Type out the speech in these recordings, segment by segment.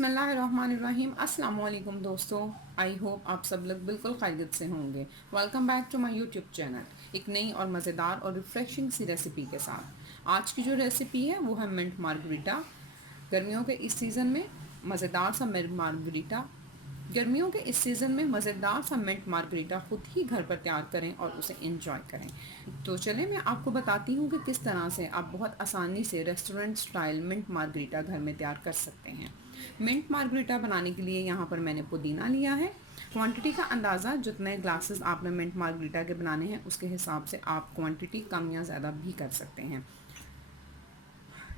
बिस्मिल्लाहिर्रहमानिर्रहीम। अस्सलाम वालेकुम दोस्तों, आई होप आप सब लोग बिल्कुल खैरियत से होंगे। Welcome back to my YouTube channel एक नई और मज़ेदार और रिफ़्रेशिंग सी रेसिपी के साथ। आज की जो रेसिपी है वो है मिंट मार्गरीटा। गर्मियों के इस सीज़न में मज़ेदार सा मिंट मार्गरीटा गर्मियों के इस सीज़न में मज़ेदार सा मिंट मार्गरीटा खुद ही घर पर तैयार करें और उसे इंजॉय करें। तो चलें मैं आपको बताती हूँ कि किस तरह से आप बहुत आसानी से रेस्टोरेंट स्टाइल मिंट मार्गरीटा घर में तैयार कर सकते हैं। मिंट मार्गरीटा बनाने के लिए यहाँ पर मैंने पुदीना लिया है। क्वांटिटी का अंदाज़ा जितने ग्लासेस आपने मिंट मार्गरीटा के बनाने हैं उसके हिसाब से आप क्वांटिटी कम या ज़्यादा भी कर सकते हैं।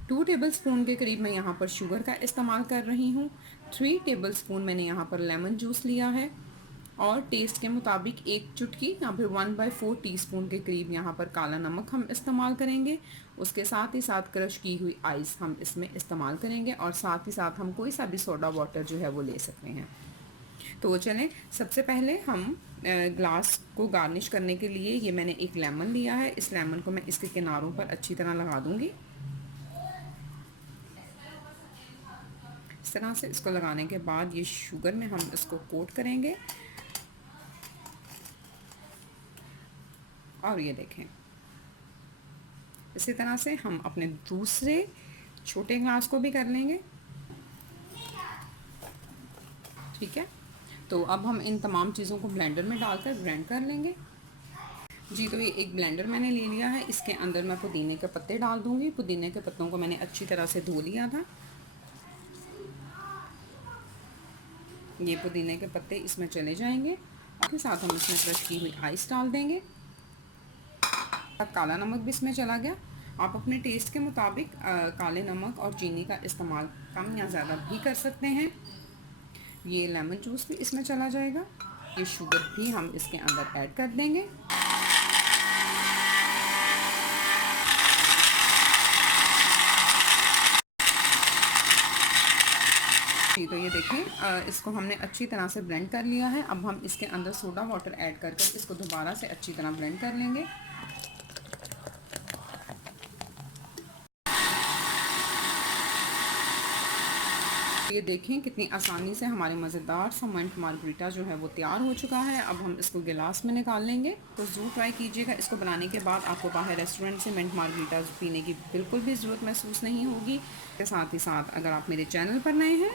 2 टेबलस्पून के करीब मैं यहाँ पर शुगर का इस्तेमाल कर रही हूँ। 3 टेबलस्पून मैंने यहाँ पर लेमन जूस लिया है और टेस्ट के मुताबिक एक चुटकी या फिर 1/4 टीस्पून के करीब यहाँ पर काला नमक हम इस्तेमाल करेंगे। उसके साथ ही साथ क्रश की हुई आइस हम इसमें इस्तेमाल करेंगे और साथ ही साथ हम कोई सा भी सोडा वाटर जो है वो ले सकते हैं। तो चलें, सबसे पहले हम ग्लास को गार्निश करने के लिए ये मैंने एक लेमन लिया है। इस लेमन को मैं इसके किनारों पर अच्छी तरह लगा दूँगी। इस तरह से इसको लगाने के बाद ये शुगर में हम इसको कोट करेंगे और ये देखें, इसी तरह से हम अपने दूसरे छोटे ग्लास को भी कर लेंगे। ठीक है, तो अब हम इन तमाम चीज़ों को ब्लेंडर में डालकर ब्लेंड कर लेंगे। जी, तो ये एक ब्लेंडर मैंने ले लिया है। इसके अंदर मैं पुदीने के पत्ते डाल दूँगी। पुदीने के पत्तों को मैंने अच्छी तरह से धो लिया था। ये पुदीने के पत्ते इसमें चले जाएंगे और साथ हम इसमें क्रश की हुई आइस डाल देंगे। अब काला नमक भी इसमें चला गया। आप अपने टेस्ट के मुताबिक काले नमक और चीनी का इस्तेमाल कम या ज़्यादा भी कर सकते हैं। ये लेमन जूस भी इसमें चला जाएगा। ये शुगर भी हम इसके अंदर ऐड कर देंगे। जी, तो ये देखिए, इसको हमने अच्छी तरह से ब्लेंड कर लिया है। अब हम इसके अंदर सोडा वाटर ऐड कर इसको दोबारा से अच्छी तरह ब्लेंड कर लेंगे। ये देखें कितनी आसानी से हमारे मज़ेदार सा मिंट मार्गरीटा जो है वो तैयार हो चुका है। अब हम इसको गिलास में निकाल लेंगे। तो ज़रूर ट्राई कीजिएगा। इसको बनाने के बाद आपको बाहर रेस्टोरेंट से मिंट मार्गरीटा पीने की बिल्कुल भी ज़रूरत महसूस नहीं होगी। के साथ ही साथ अगर आप मेरे चैनल पर नए हैं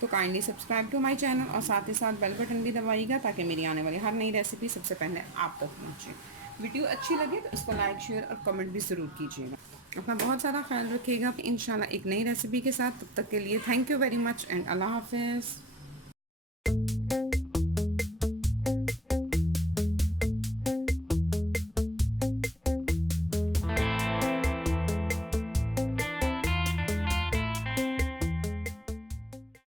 तो kindly subscribe to my channel और साथ ही साथ बेल बटन भी दबाइएगा ताकि मेरी आने वाली हर नई रेसिपी सबसे पहले आप तक पहुँचे। वीडियो अच्छी लगे तो इसको लाइक, शेयर और कमेंट भी ज़रूर कीजिएगा। अपना बहुत सारा ख्याल रखिएगा। इंशाल्लाह एक नई रेसिपी के साथ, तब तक के लिए thank you very much and अल्लाह हाफ़िज़।